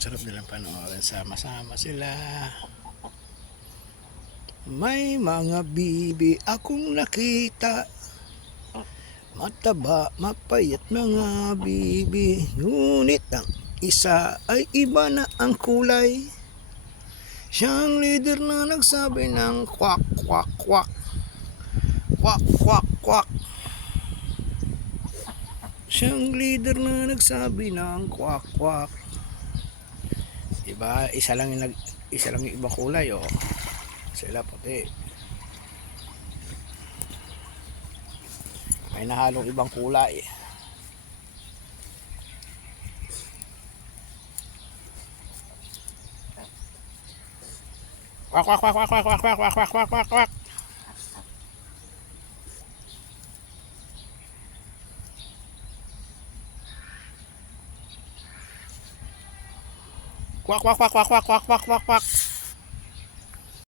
Sarap nilang panoorin, sama-sama sila. May mga bibi akong nakita, mataba, mapayat mga bibi. Ngunit ang isa ay iba na ang kulay. Siyang leader na nagsabi ng kwak, kwak, kwak. Kwak, kwak, kwak. Siyang leader na nagsabi ng kwak, kwak. Diba? Isa lang yung ibang kulay, oh. Sila puti. May nahalong ibang kulay. Kwak, kwak, kwak, kwak, kwak, kwak, kwak, kwak, kwak, kwak, kwak. Kwak, kwak, kwak, kwak, kwak, kwak, kwak, kwak, kwak.